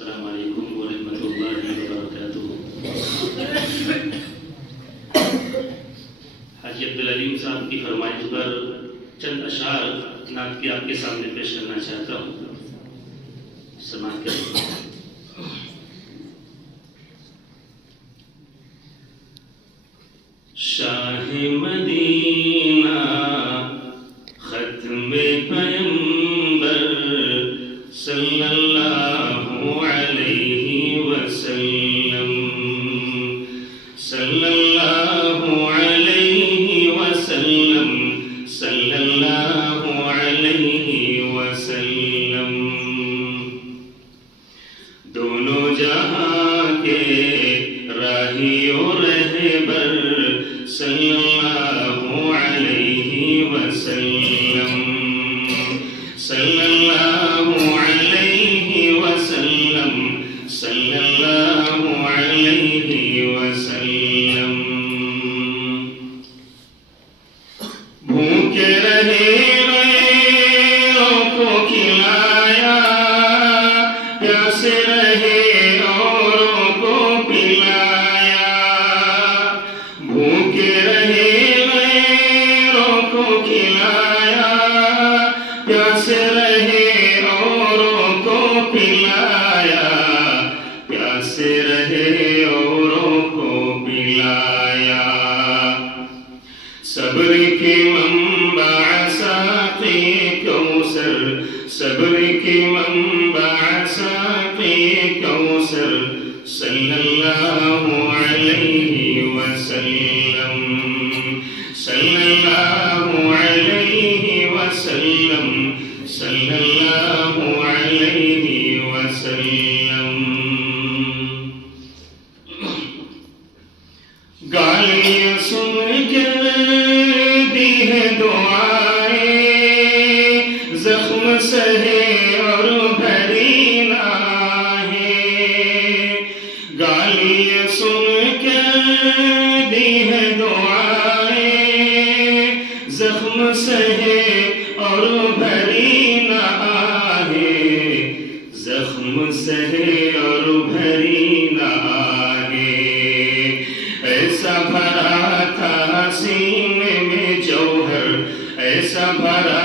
السلام علیکم ورحمۃ اللہ وبرکاتہ۔ حاجی عبدالعلیم صاحب کی فرمائش پر چند اشعار نعت کی آپ کے سامنے پیش کرنا چاہتا ہوں، سماعت کریں۔ شاہ مدینہ ختم پیمبر صلی اللہ علیہ وسلم، صلی اللہ علیہ وسلم، صلی اللہ علیہ وسلم، دونوں جہاں کے راہی و رہبر صلی اللہ علیہ وسلم، صلی اللہ علیہ وسلم، صلی اللہ علیہ وسلم، بھوکے رہے غیروں کو کھلایا، پیاسے رہے اوروں کو پلایا، بھوکے رہے غیروں کو کھلایا، پیاسے رہے اوروں کو پلایا، پیاسے رہے اوروں کو پلایا، صبر کی منبع ساقی کوثر، صبر کی منبع ساقی کوثر، صلی اللہ علیہ وسلم، صلی اللہ علیہ وسلم، صلی اللہ علیہ وسلم، گالیاں سن کے دی ہے دعائیں، زخم سہے اور بھری ناہیں، گالیاں سن کے دی ہے دعائیں، زخم سہے اور بھری ناہیں، زخم سہے اور بھری ناہیں، ایسا بھرا تھا سینے میں جوہر، ایسا بھرا